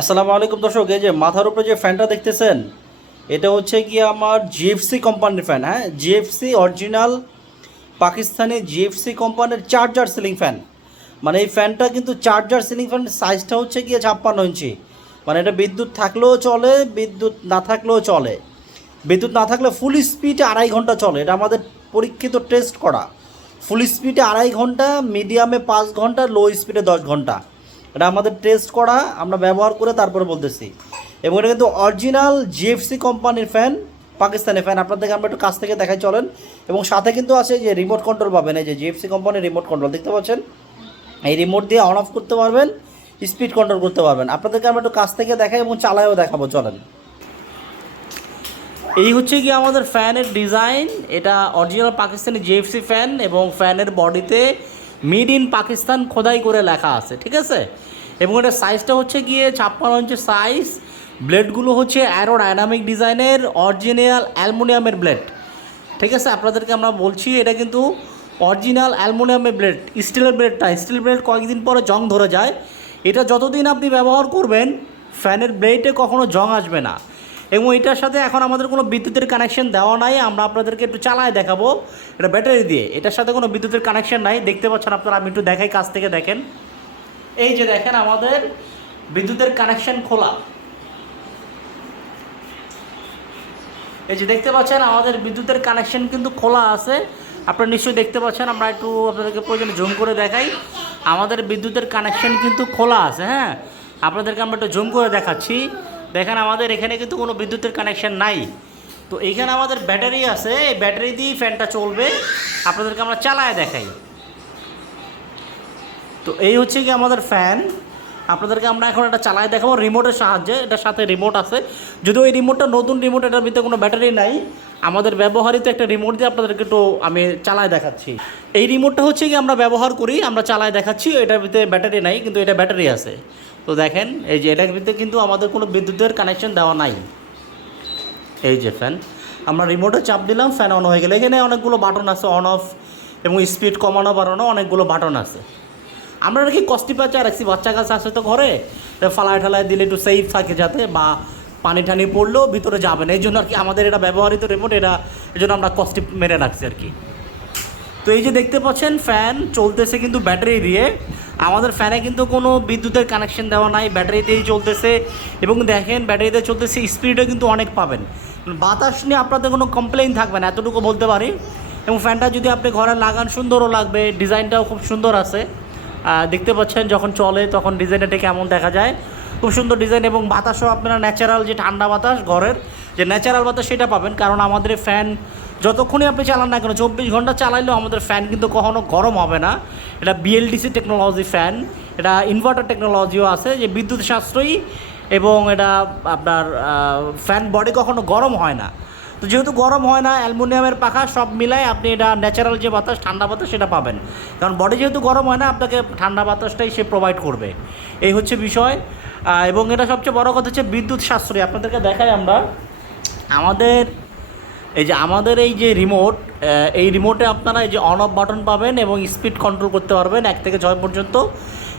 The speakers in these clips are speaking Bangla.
আসসালামু আলাইকুম দর্শক, এই যে মাথার উপরে যে ফ্যানটা দেখতেছেন এটা হচ্ছে কি আমার জিএফসি কোম্পানির ফ্যান। হ্যাঁ, জিএফসি অরিজিনাল পাকিস্তানি জিএফসি কোম্পানির চার্জার সিলিং ফ্যান। মানে এই ফ্যানটা কিন্তু চার্জার সিলিং ফ্যান, সাইজটা হচ্ছে গিয়ে 56 ইঞ্চি। মানে এটা বিদ্যুৎ থাকলেও চলে, বিদ্যুৎ না থাকলেও চলে। বিদ্যুৎ না থাকলে ফুল স্পিডে 2.5 ঘন্টা চলে, এটা আমাদের পরীক্ষিত টেস্ট করা। ফুল স্পিডে 2.5 ঘন্টা, মিডিয়ামে 5 ঘন্টা, লো স্পিডে 10 ঘন্টা। এটা আমাদের টেস্ট করা, আমরা ব্যবহার করে তারপরে বলতেছি। এবং এটা কিন্তু অরিজিনাল জিএফসি কোম্পানির ফ্যান, পাকিস্তানি ফ্যান। আপনাদেরকে আমরা একটু কাছ থেকে দেখাই চলেন। এবং সাথে কিন্তু আছে যে রিমোট কন্ট্রোল পাবেন, এই যে জিএফসি কোম্পানির রিমোট কন্ট্রোল দেখতে পাচ্ছেন। এই রিমোট দিয়ে অন অফ করতে পারবেন, স্পিড কন্ট্রোল করতে পারবেন। আপনাদেরকে আমরা একটু কাছ থেকে দেখাই এবং চালায়ও দেখাবো, চলেন। এই হচ্ছে কি আমাদের ফ্যানের ডিজাইন। এটা অরিজিনাল পাকিস্তানি জিএফসি ফ্যান এবং ফ্যানের বডিতে মেড ইন পাকিস্তান খোদাই করে লেখা আছে, ঠিক আছে। এবং এটার সাইজটা হচ্ছে গিয়ে 56 ইঞ্চি সাইজ। ব্লেডগুলো হচ্ছে অ্যারোডাইনামিক ডিজাইনের অরিজিনাল অ্যালুমিনিয়ামের ব্লেড, ঠিক আছে। আপনাদেরকে আমরা বলছি এটা কিন্তু অরিজিনাল অ্যালুমিনিয়ামের ব্লেড। স্টিলের ব্লেডটা, স্টিল ব্লেড কয়েকদিন পরে জং ধরে যায়। এটা যতদিন আপনি ব্যবহার করবেন ফ্যানের ব্লেডে কখনো জং আসবে না। এবং এটার সাথে এখন আমাদের কোনো বিদ্যুতের কানেকশন দেওয়া নাই, আমরা আপনাদেরকে একটু চালায় দেখাবো। এটা ব্যাটারি দিয়ে, এটার সাথে কোনো বিদ্যুতের কানেকশন নাই, দেখতে পাচ্ছেন আপনারা। আমি একটু দেখাই কাছ থেকে, দেখেন। এই যে দেখেন আমাদের বিদ্যুতের কানেকশন খোলা, এই যে দেখতে পাচ্ছেন আমাদের বিদ্যুতের কানেকশন কিন্তু খোলা আছে। আপনারা নিশ্চয়ই দেখতে পাচ্ছেন। আমরা একটু আপনাদেরকে প্রয়োজনে জুম করে দেখাই। আমাদের বিদ্যুতের কানেকশন কিন্তু খোলা আছে। হ্যাঁ, আপনাদেরকে আমরা একটু জুম করে দেখাচ্ছি। দেখেন আমাদের এখানে কিন্তু কোনো বিদ্যুতের কানেকশন নাই। তো এইখানে আমাদের ব্যাটারি আছে, এই ব্যাটারি দিয়েই ফ্যানটা চলবে। আপনাদেরকে আমরা চালায় দেখাই। তো এই হচ্ছে কি আমাদের ফ্যান। আপনাদেরকে আমরা এখন এটা চালায় দেখাবো রিমোটের সাহায্যে। এটার সাথে রিমোট আছে, যদিও এই রিমোটটা নতুন রিমোট, এটার ভিতরে কোনো ব্যাটারি নাই। আমাদের ব্যবহৃত একটা রিমোট দিয়ে আপনাদেরকে একটু আমি চালায় দেখাচ্ছি। এই রিমোটটা হচ্ছে কি আমরা ব্যবহার করি, আমরা চালায় দেখাচ্ছি। এটার ভিতরে ব্যাটারি নাই, কিন্তু এটা ব্যাটারি আছে। তো দেখেন এই যে এটার ভিতরে কিন্তু আমাদের কোনো বিদ্যুতের কানেকশন দেওয়া নাই। এই যে ফ্যান, আমরা রিমোটে চাপ দিলাম, ফ্যান অন হয়ে গেল। এখানে অনেকগুলো বাটন আছে, অন অফ এবং স্পিড কমানো বাড়ানো অনেকগুলো বাটন আছে। আমরা নাকি কস্টি বাচ্চা রাখছি, বাচ্চা কাছে আসে তো ঘরে, ফালায় ঠালায় দিলে একটু সেফ থাকে যাতে, বা পানি টানি পড়লেও ভিতরে যাবে না। এই জন্য আর কি আমাদের এটা ব্যবহৃত রিমোট, এটা এই জন্য আমরা কস্টি মেরে রাখছি আর কি। তো এই যে দেখতে পাচ্ছেন ফ্যান চলতেছে কিন্তু ব্যাটারি দিয়ে। আমাদের ফ্যানে কিন্তু কোনো বিদ্যুতের কানেকশন দেওয়া নাই, ব্যাটারি দিয়েই চলতেছে। এবং দেখেন ব্যাটারিতে চলতেছে, স্পিডও কিন্তু অনেক পাবেন। বাতাস নিয়ে আপনাদের কোনো কমপ্লেইন থাকবে না, এতটুকু বলতে পারি। এবং ফ্যানটা যদি আপনি ঘরে লাগান সুন্দরও লাগবে, ডিজাইনটাও খুব সুন্দর আছে। দেখতে পাচ্ছেন যখন চলে তখন ডিজাইনটা কেমন দেখা যায়, খুব সুন্দর ডিজাইন। এবং বাতাসও আপনারা ন্যাচারাল যে ঠান্ডা বাতাস, ঘরের যে ন্যাচারাল বাতাস সেটা পাবেন। কারণ আমাদের ফ্যান যতক্ষণই আপনি চালান না কেন, 24 ঘন্টা চালাইলেও আমাদের ফ্যান কিন্তু কখনো গরম হবে না। এটা বিএলডিসি টেকনোলজি ফ্যান, এটা ইনভার্টার টেকনোলজিও আছে, যে বিদ্যুৎ সাশ্রয়ী। এবং এটা আপনার ফ্যান বডি কখনো গরম হয় না। তো যেহেতু গরম হয় না, অ্যালুমিনিয়ামের পাখা সব মিলায় আপনি এটা ন্যাচারাল যে বাতাস, ঠান্ডা বাতাস সেটা পাবেন। কারণ বডি যেহেতু গরম হয় না, আপনাকে ঠান্ডা বাতাসটাই সে প্রোভাইড করবে। এই হচ্ছে বিষয়। এবং এটা সবচেয়ে বড় কথা হচ্ছে বিদ্যুৎ সাশ্রয়ী। আপনাদেরকে দেখাই আমরা আমাদের আমাদের এই যে রিমোট, এই রিমোটে আপনারা এই যে অন অফ বাটন পাবেন এবং স্পিড কন্ট্রোল করতে পারবেন 1 থেকে 6 পর্যন্ত।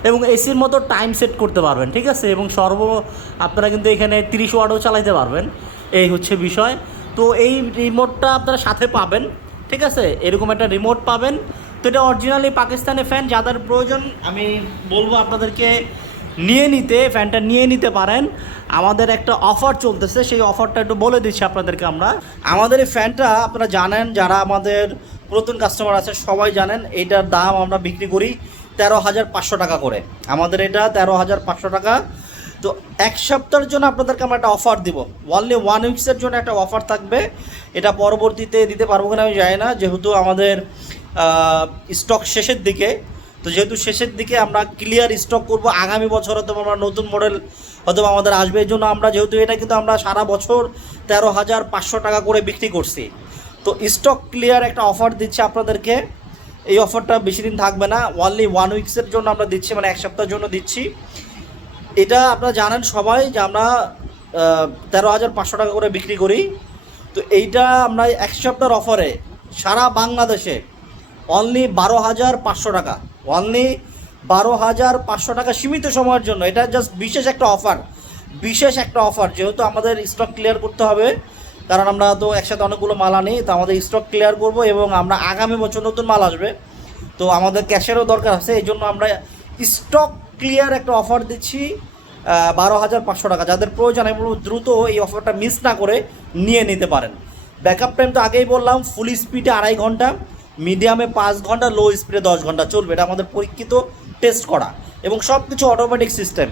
এবং এসির মতো টাইম সেট করতে পারবেন, ঠিক আছে। এবং আপনারা কিন্তু এখানে 30 ওয়াটও চালাইতে পারবেন। এই হচ্ছে বিষয়। তো এই রিমোটটা আপনারা সাথে পাবেন, ঠিক আছে। এরকম একটা রিমোট পাবেন। তো এটা অরিজিনালি পাকিস্তানি ফ্যান। যাদের প্রয়োজন আমি বলবো আপনাদেরকে নিয়ে নিতে, ফ্যানটা নিয়ে নিতে পারেন। আমাদের একটা অফার চলতেছে, সেই অফারটা একটু বলে দিচ্ছি আপনাদেরকে আমরা। আমাদের এই ফ্যানটা আপনারা জানেন, যারা আমাদের নতুন কাস্টমার আছে সবাই জানেন, এইটার দাম আমরা বিক্রি করি 13,500 টাকা করে। আমাদের এটা 13,500 টাকা। তো 1 সপ্তাহের জন্য আপনাদেরকে আমরা একটা অফার দিব, অনলি 1 উইক্সের জন্য একটা অফার থাকবে। এটা পরবর্তীতে দিতে পারবো কিনা আমি জানি না, যেহেতু আমাদের স্টক শেষের দিকে। তো যেহেতু শেষের দিকে আমরা ক্লিয়ার স্টক করব, আগামী বছর হয়তো আমরা নতুন মডেল হয়তো আমাদের আসবে। এই জন্য আমরা যেহেতু এটা কিন্তু আমরা সারা বছর 13,500 টাকা করে বিক্রি করছি। তো স্টক ক্লিয়ার একটা অফার দিচ্ছি আপনাদেরকে। এই অফারটা বেশি দিন থাকবে না, অনলি 1 উইক্সের জন্য আমরা দিচ্ছি, মানে 1 সপ্তাহের জন্য দিচ্ছি। এটা আপনারা জানেন সবাই যে আমরা 13,500 টাকা করে বিক্রি করি। তো এইটা আমরা 1 সপ্তাহের অফারে সারা বাংলাদেশে অনলি 12,500 টাকা, অনলি 12,500 টাকা সীমিত সময়ের জন্য। এটা জাস্ট বিশেষ একটা অফার। বিশেষ একটা অফার, যেহেতু আমাদের স্টক ক্লিয়ার করতে হবে, কারণ আমরা তো একসাথে অনেকগুলো মাল আনি, তো আমাদের স্টক ক্লিয়ার করব এবং আমরা আগামী বছর নতুন মাল আসবে, তো আমাদের ক্যাশেরও দরকার আছে। এই জন্য আমরা স্টক ক্লিয়ার একটা অফার দিচ্ছি 12,500 টাকা। যাদের প্রয়োজন আমি বলবো দ্রুত এই অফারটা মিস না করে নিয়ে নিতে পারেন। ব্যাকআপ টাইম তো আগেই বললাম, ফুল স্পিডে 2.5 ঘন্টা, মিডিয়ামে 5 ঘন্টা, লো স্পিডে 10 ঘন্টা চলবে। এটা আমাদের পরীক্ষিত, টেস্ট করা, এবং সব কিছু অটোমেটিক সিস্টেম।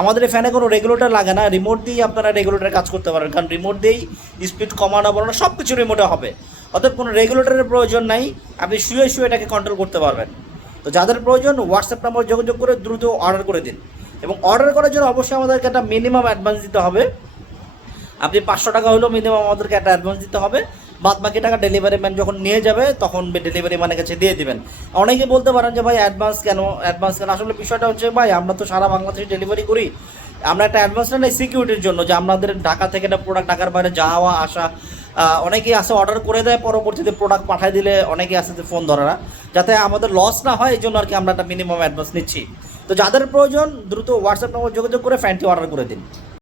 আমাদের এই ফ্যানে কোনো রেগুলেটর লাগে না, রিমোট দিয়েই আপনারা রেগুলেটর কাজ করতে পারেন, কারণ রিমোট দিয়েই স্পিড কমানো বাড়ানো সব কিছু রিমোটে হবে। অর্থাৎ কোনো রেগুলেটরের প্রয়োজন নাই, আপনি শুয়ে শুয়ে এটাকে কন্ট্রোল করতে পারবেন। তো যাদের প্রয়োজন হোয়াটসঅ্যাপ নাম্বার যোগাযোগ করে দ্রুত অর্ডার করে দিন, এবং অর্ডার করার জন্য অবশ্যই আমাদেরকে একটা মিনিমাম অ্যাডভান্স দিতে হবে। আপনি 500 টাকা হলেও মিনিমাম আমাদেরকে একটা অ্যাডভান্স দিতে হবে, বাদ বাকি টাকা ডেলিভারি ম্যান যখন নিয়ে যাবে তখন ডেলিভারি ম্যানের কাছে দিয়ে দিবেন। অনেকে বলতে পারেন যে ভাই অ্যাডভান্স কেন, আসলে বিষয়টা হচ্ছে ভাই আমরা তো সারা বাংলাদেশে ডেলিভারি করি, আমরা একটা অ্যাডভান্স নেই সিকিউরিটির জন্য, যে আমাদের ঢাকা থেকে একটা প্রোডাক্ট ঢাকার বাইরে যাওয়া আসা, অনেকেই আসে অর্ডার করে দেয়, পরবর্তীতে প্রোডাক্ট পাঠিয়ে দিলে অনেকেই আসে ফোন ধরে না, যাতে আমাদের লস না হয় এই জন্য আর কি আমরা একটা মিনিমাম অ্যাডভান্স নিচ্ছি। তো যাদের প্রয়োজন দ্রুত হোয়াটসঅ্যাপ নম্বর যোগাযোগ করে ফ্যানটি অর্ডার করে দিন।